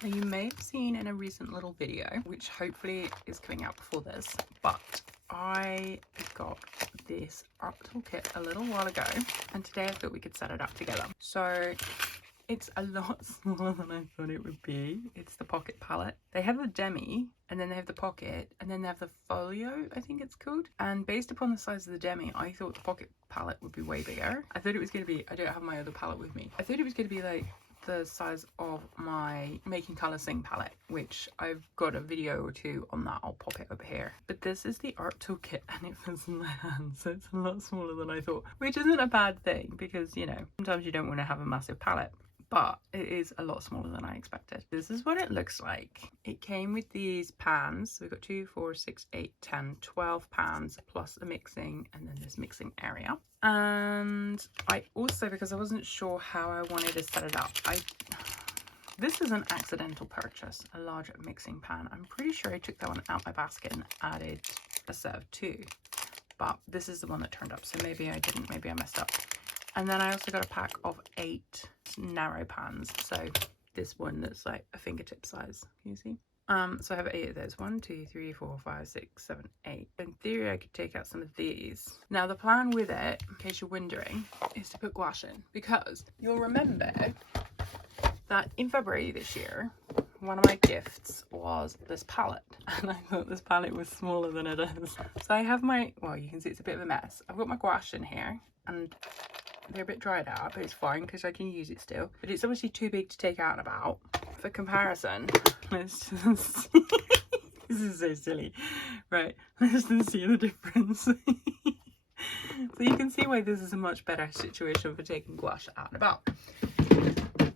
Now you may have seen in a recent little video, which hopefully is coming out before this, but I got this Art Toolkit a little while ago, and today I thought we could set it up together. So it's a lot smaller than I thought it would be. It's the pocket palette. They have the demi, and then they have the pocket, and then they have the folio, I think it's called. And based upon the size of the demi, I thought the pocket palette would be way bigger. I thought it was going to be, I don't have my other palette with me. I thought it was going to be like the size of my Making Colour Sing palette, which I've got a video or two on that. I'll pop it up here. But this is the Art Toolkit and it fits in my hand, so it's a lot smaller than I thought, which isn't a bad thing because, you know, sometimes you don't want to have a massive palette, but it is a lot smaller than I expected. This is what it looks like. It came with these pans. So we've got 2, 4, 6, 8, 10, 12 pans plus a mixing, and then this mixing area. And I also, because I wasn't sure how I wanted to set it up, this is an accidental purchase, a large mixing pan. I'm pretty sure I took that one out my basket and added a set of 2, but this is the one that turned up, so maybe I didn't, maybe I messed up. And then I also got a pack of 8 narrow pans. So this one that's like a fingertip size. Can you see? So I have 8 of those. 1, 2, 3, 4, 5, 6, 7, 8. In theory, I could take out some of these. Now the plan with it, in case you're wondering, is to put gouache in, because you'll remember that in February this year, one of my gifts was this palette, and I thought this palette was smaller than it is. So I have my, well, you can see it's a bit of a mess. I've got my gouache in here, and they're a bit dried out, but it's fine because I can use it still. But it's obviously too big to take out and about. For comparison, let's just this is so silly. Right, let's just see the difference. So you can see why this is a much better situation for taking gouache out and about.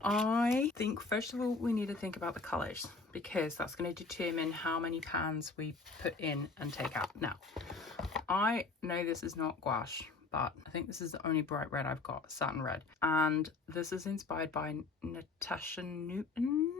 I think first of all we need to think about the colours, because that's going to determine how many pans we put in and take out. Now, I know this is not gouache, but I think this is the only bright red I've got, satin red, and this is inspired by Natasha Newton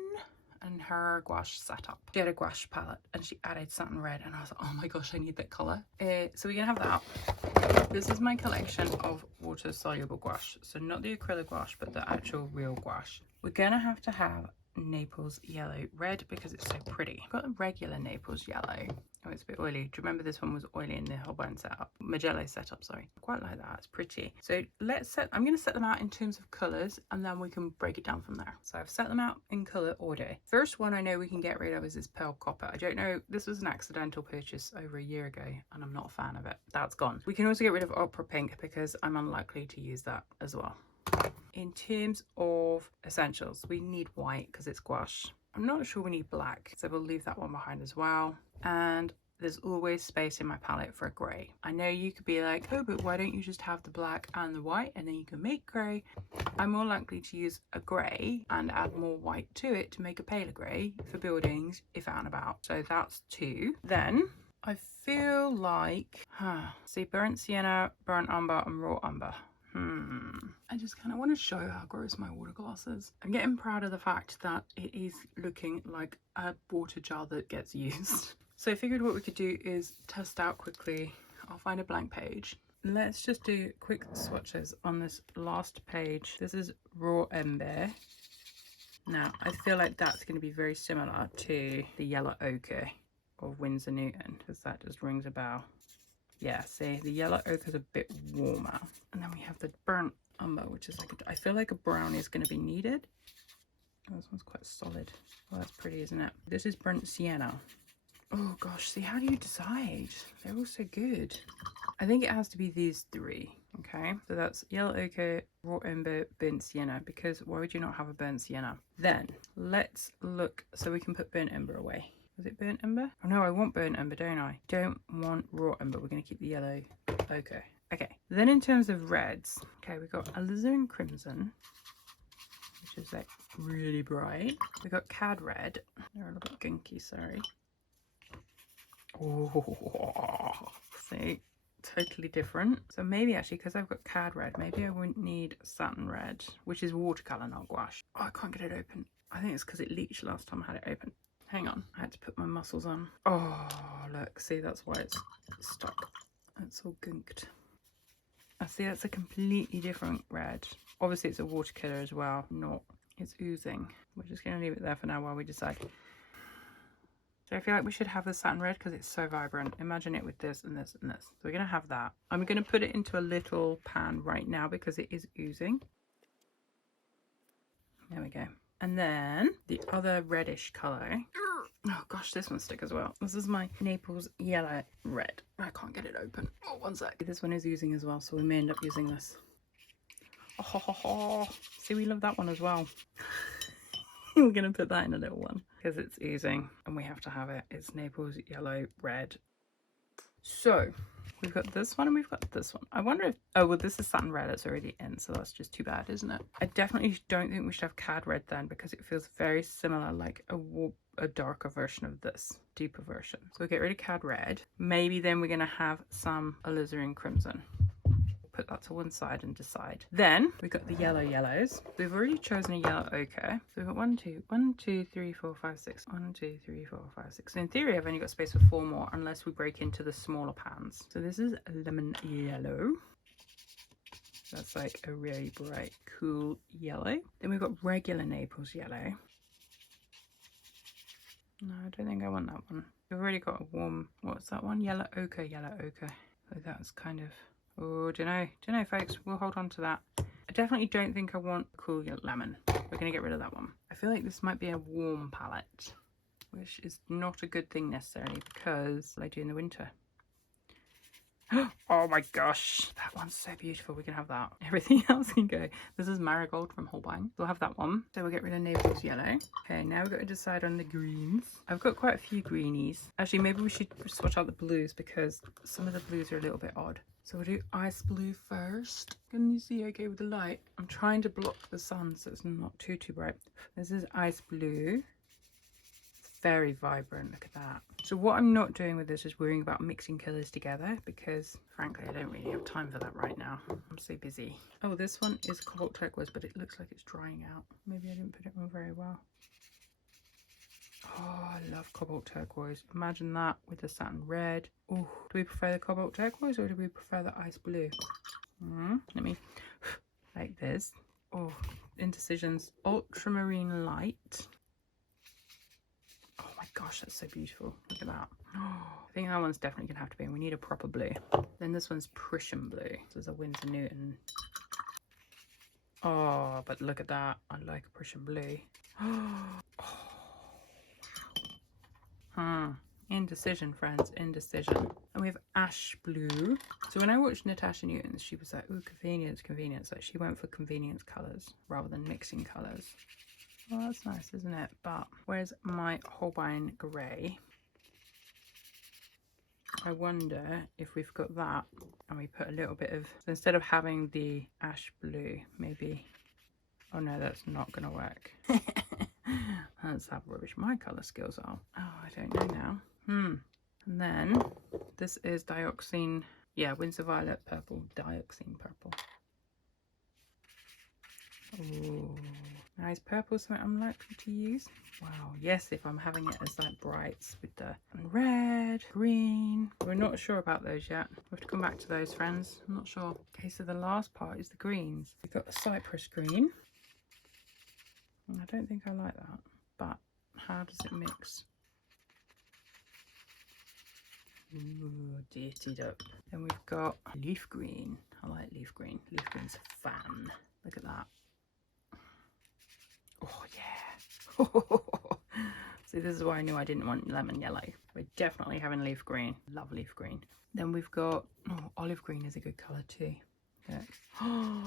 and her gouache setup. She had a gouache palette and she added satin red, and I was like, oh my gosh, I need that colour. So we're gonna have that. This is my collection of water soluble gouache, so not the acrylic gouache but the actual real gouache. We're gonna have to have Naples yellow red because it's so pretty. I've got a regular Naples yellow. Oh, it's a bit oily. Do you remember this one was oily in the Holbein setup? Magello setup, sorry. I quite like that, it's pretty. So I'm gonna set them out in terms of colours, and then we can break it down from there. So I've set them out in colour order. First one I know we can get rid of is this pearl copper. I don't know, this was an accidental purchase over a year ago and I'm not a fan of it. That's gone. We can also get rid of opera pink because I'm unlikely to use that as well. In terms of essentials, we need white because it's gouache. I'm not sure we need black, so we'll leave that one behind as well. And there's always space in my palette for a grey. I know you could be like, oh, but why don't you just have the black and the white and then you can make grey? I'm more likely to use a grey and add more white to it to make a paler grey for buildings if out and about. So that's 2. Then I feel like, see, burnt sienna, burnt umber and raw umber. I just kind of want to show how gross my watercolor is. I'm getting proud of the fact that it is looking like a water jar that gets used. So I figured what we could do is test out quickly. I'll find a blank page. Let's just do quick swatches on this last page. This is raw ember. Now, I feel like that's going to be very similar to the yellow ochre of Winsor Newton, because that just rings a bell. Yeah, see, the yellow ochre is a bit warmer. And then we have the burnt umber, which is like, I feel like a brown is going to be needed. Oh, this one's quite solid. Well, that's pretty, isn't it? This is burnt sienna. Oh gosh, see, how do you decide? They're all so good. I think it has to be these 3, okay? So that's yellow ochre, raw ember, burnt sienna, because why would you not have a burnt sienna? Then, let's look, so we can put burnt ember away. Is it burnt ember? Oh no, I want burnt ember, don't I? Don't want raw ember. We're going to keep the yellow ochre. Okay, then in terms of reds, okay, we've got alizarin crimson, which is like really bright. We've got cad red. They're a little bit gunky, sorry. Oh, see, totally different. So maybe actually, because I've got cad red, maybe I wouldn't need satin red, which is watercolour, not gouache. Oh, I can't get it open. I think it's because it leached last time I had it open. Hang on, I had to put my muscles on. Oh, look, see, that's why it's stuck. It's all gunked. I see, that's a completely different red. Obviously, it's a watercolour as well, not, it's oozing. We're just going to leave it there for now while we decide. So I feel like we should have the satin red because it's so vibrant. Imagine it with this and this and this. So we're going to have that. I'm going to put it into a little pan right now because it is oozing. There we go. And then the other reddish colour. Oh gosh, this one's stick as well. This is my Naples yellow red. I can't get it open. Oh, one sec. This one is oozing as well, so we may end up using this. Oh, see, we love that one as well. We're going to put that in a little one because it's oozing and we have to have it. It's Naples yellow red. So we've got this one and we've got this one. I wonder if, oh well, this is satin red, it's already in, so that's just too bad, isn't it? I definitely don't think we should have cad red then because it feels very similar, like a darker version of this, deeper version. So we'll get rid of cad red. Maybe then we're going to have some alizarin crimson. Put that to one side and decide. Then we've got the yellows. We've already chosen a yellow ochre. So we've got 1, 2, 3, 4, 5, 6. 1, 2, 3, 4, 5, 6. So in theory, I've only got space for 4 more unless we break into the smaller pans. So this is lemon yellow. That's like a really bright, cool yellow. Then we've got regular Naples yellow. No, I don't think I want that one. We've already got a warm, what's that one? Yellow ochre. So that's kind of, oh, don't know, folks. We'll hold on to that. I definitely don't think I want cool lemon. We're going to get rid of that one. I feel like this might be a warm palette, which is not a good thing necessarily because I do in the winter. Oh my gosh, that one's so beautiful. We can have that. Everything else can go. This is Marigold from Holbein. We'll have that one. So we'll get rid of Naples yellow. Okay, now we've got to decide on the greens. I've got quite a few greenies. Actually, maybe we should swatch out the blues because some of the blues are a little bit odd. So we'll do ice blue first. Can you see okay with the light? I'm trying to block the sun so it's not too bright. This is ice blue. Very vibrant, look at that. So what I'm not doing with this is worrying about mixing colours together because frankly I don't really have time for that right now. I'm so busy. Oh, this one is cobalt turquoise, but it looks like it's drying out. Maybe I didn't put it on very well. Oh, I love cobalt turquoise. Imagine that with the satin red. Oh, do we prefer the cobalt turquoise or do we prefer the ice blue? Let me like this. Oh, indecisions. Ultramarine light. Oh my gosh, that's so beautiful. Look at that. Oh, I think that one's definitely gonna have to be, and we need a proper blue. Then this one's Prussian blue. This is a Winsor Newton. Oh, but look at that. I like a Prussian blue. Indecision, friends, indecision. And we have ash blue. So when I watched Natasha Newton's, she was like, ooh, convenience. Like she went for convenience colours rather than mixing colours. Well, that's nice, isn't it? But where's my Holbein grey? I wonder if we've got that and we put a little bit of, so instead of having the ash blue, maybe, oh no, that's not going to work. That's how rubbish my colour skills are. Oh, I don't know now. And then this is dioxine, yeah, Winsor Violet purple, dioxine purple. Oh, now is purple something I'm likely to use? Wow, yes, if I'm having it as like brights with the red, green. We're not sure about those yet. We have to come back to those, friends. I'm not sure. Okay, so the last part is the greens. We've got the cypress green. I don't think I like that, but how does it mix? Ooh, dirtied up. Then we've got leaf green. I like leaf green. Leaf green's fan. Look at that. Oh yeah. See, this is why I knew I didn't want lemon yellow. We're definitely having leaf green. Love leaf green. Then we've got, oh, olive green is a good colour too. Oh,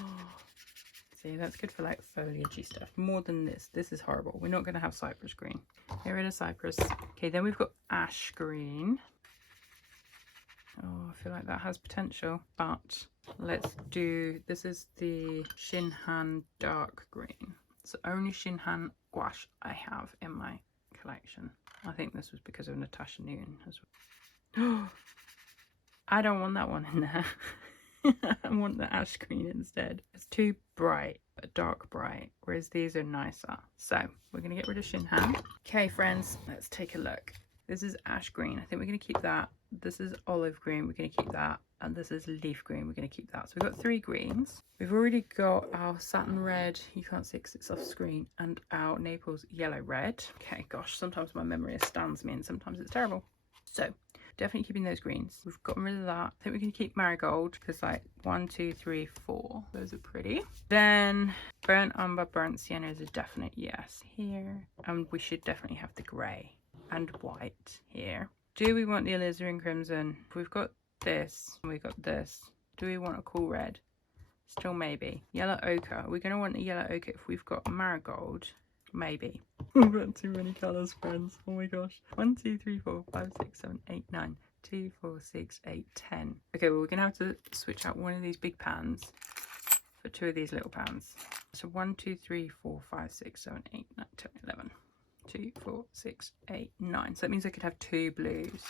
see, that's good for like foliagey stuff. More than this. This is horrible. We're not going to have cypress green. Get rid of cypress. Okay, then we've got ash green. Oh, I feel like that has potential, but let's do, this is the Shinhan dark green. It's the only Shinhan gouache I have in my collection. I think this was because of Natasha Newton as well. I don't want that one in there. I want the ash green instead. It's too bright, a dark bright, whereas these are nicer. So we're going to get rid of Shinhan. Okay, friends, let's take a look. This is ash green. I think we're going to keep that. This is olive green. We're going to keep that. and this is leaf green. We're going to keep that. So we've got 3 greens. We've already got our satin red, you can't see because it's off screen, and our Naples yellow red. Okay, gosh, sometimes my memory astounds me and sometimes it's terrible. So definitely keeping those greens. We've gotten rid of that. I think we can keep marigold because like 1, 2, 3, 4. Those are pretty. Then burnt umber, burnt sienna is a definite yes here. And we should definitely have the grey and white here. Do we want the alizarin crimson? We've got this and we've got this. Do we want a cool red? Still maybe. Yellow ochre. Are we going to want the yellow ochre if we've got marigold? Maybe. We've got too many colours, friends. Oh my gosh. 1, 2, 3, 4, 5, 6, 7, 8, 9. 2, 4, 6, 8, 10. Okay, well, we're going to have to switch out one of these big pans for 2 of these little pans. So 1, 2, 3, 4, 5, 6, 7, 8, 9, 10, 11. 2, 4, 6, 8, 9. So that means I could have 2 blues.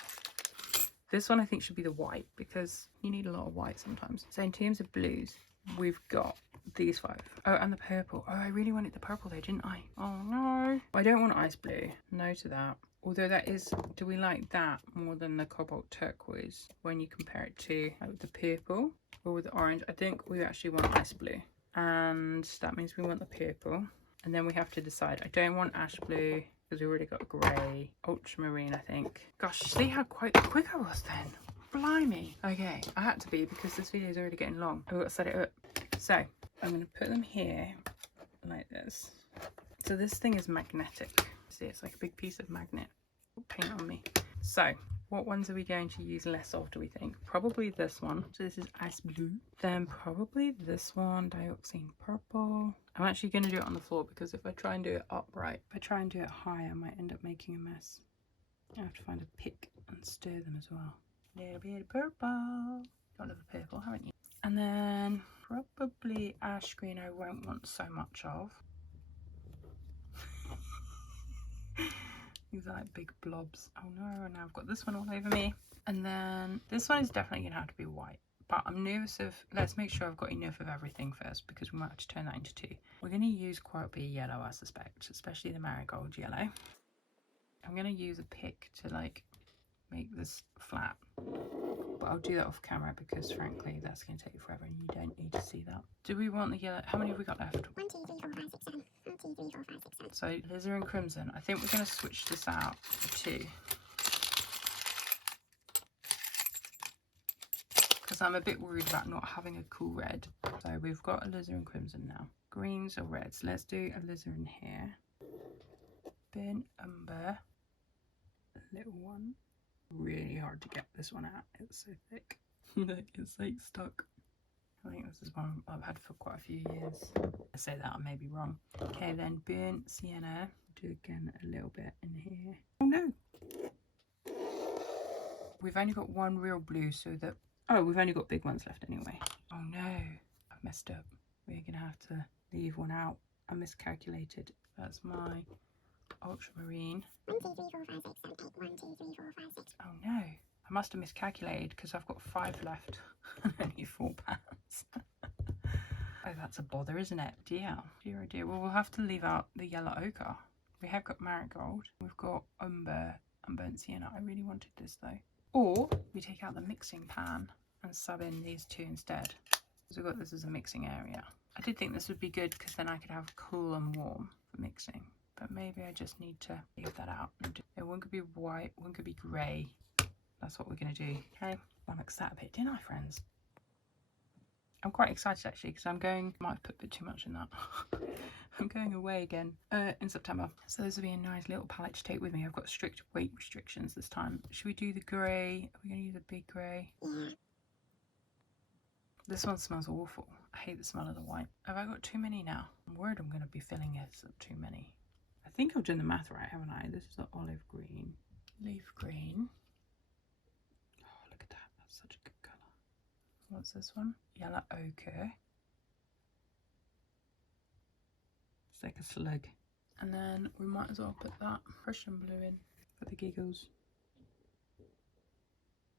This one I think should be the white because you need a lot of white sometimes. So in terms of blues, we've got these 5. Oh, and the purple. Oh, I really wanted the purple though, didn't I? Oh no. I don't want ice blue. No to that. Although that is, do we like that more than the cobalt turquoise when you compare it to like the purple or with the orange? I think we actually want ice blue. And that means we want the purple. And then we have to decide. I don't want ash blue because we already got grey. Ultramarine, I think. Gosh, see how quite quick I was then? Blimey. Okay, I had to be because this video is already getting long. I've got to set it up. So I'm going to put them here like this. So this thing is magnetic. See, it's like a big piece of magnet. Paint on me. So what ones are we going to use less of, do we think? Probably this one. So this is ice blue. Then probably this one, dioxine purple. I'm actually going to do it on the floor because if I try and do it upright, if I try and do it high, I might end up making a mess. I have to find a pick and stir them as well. A little bit of purple. Got a little purple, haven't you? And then probably ash green I won't want so much of. These are like big blobs. Oh no, now I've got this one all over me. And then this one is definitely going to have to be white. But I'm nervous of, let's make sure I've got enough of everything first because we might have to turn that into 2. We're going to use quite a bit of yellow, I suspect, especially the marigold yellow. I'm going to use a pick to like make this flat. But I'll do that off camera because frankly that's going to take forever and you don't need to see that. Do we want the yellow? How many have we got left? 1, 2, 3, 4, 5, 6, 7. 1, 2, 3, 4, 5, 6, 7. So alizarin crimson. I think we're going to switch this out for 2. Because I'm a bit worried about not having a cool red. So we've got alizarin crimson now. Greens or reds. Let's do alizarin here. Burnt umber. A little one. Really hard to get this one out. It's so thick. It's like stuck. I think this is one I've had for quite a few years. I say that, I may be wrong. Okay, then burnt sienna. Do again a little bit in here. Oh no! We've only got one real blue, so that... Oh, we've only got big ones left anyway. Oh no, I've messed up. We're gonna have to leave one out. I miscalculated. That's my ultramarine. 1, 2, 3, 4, 5, 6, 7, 8. 1, 2, 3, 4, 5, 6. Oh no, I must have miscalculated because I've got 5 left and only 4 pounds. Oh, that's a bother, isn't it? Dear, dear, oh dear. Well, we'll have to leave out the yellow ochre. We have got marigold. We've got umber and burnt sienna. I really wanted this though. Or we take out the mixing pan and sub in these 2 instead. So we've got this as a mixing area. I did think this would be good because then I could have cool and warm for mixing. But maybe I just need to leave that out. One could be white, one could be grey. That's what we're going to do. Okay, I mixed that a bit, didn't I, friends? I'm quite excited actually because I'm going, might have put a bit too much in that. I'm going away again in September. So this will be a nice little palette to take with me. I've got strict weight restrictions this time. Should we do the grey? Are we going to use a big grey? Yeah. This one smells awful. I hate the smell of the white. Have I got too many now? I'm worried I'm going to be filling this up too many. I think I've done the math right, haven't I? This is the olive green. Leaf green. Oh, look at that. That's such a good colour. What's this one? Yellow ochre. It's like a slug. And then we might as well put that Prussian blue in for the giggles.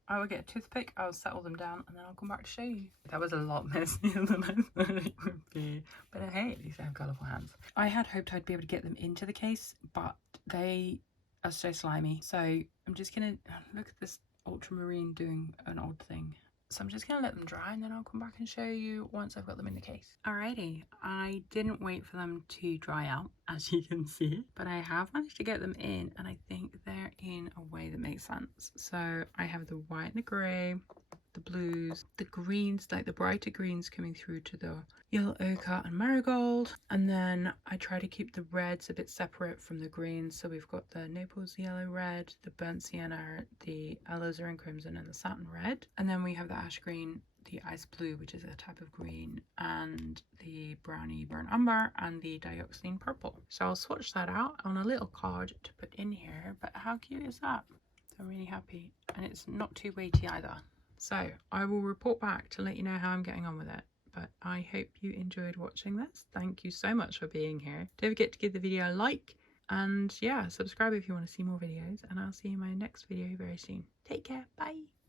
I will get a toothpick, I'll settle them down, and then I'll come back to show you. That was a lot messier than I thought it would be. But hey, at least I have colourful hands. I had hoped I'd be able to get them into the case, but they are so slimy. So I'm just gonna look at this ultramarine doing an odd thing. So I'm just going to let them dry and then I'll come back and show you once I've got them in the case. Alrighty, I didn't wait for them to dry out, as you can see, but I have managed to get them in, and I think they're in a way that makes sense. So I have the white and the grey, the blues, the greens, like the brighter greens coming through to the yellow ochre and marigold, and then I try to keep the reds a bit separate from the greens. So we've got the Naples yellow red, the burnt sienna, the alizarin crimson, and the satin red, and then we have the ash green, the ice blue, which is a type of green, and the browny burnt umber, and the dioxazine purple. So I'll swatch that out on a little card to put in here, but how cute is that? So I'm really happy, and it's not too weighty either. So I will report back to let you know how I'm getting on with it. But I hope you enjoyed watching this. Thank you so much for being here. Don't forget to give the video a like, and yeah, subscribe if you want to see more videos, and I'll see you in my next video very soon. Take care. Bye.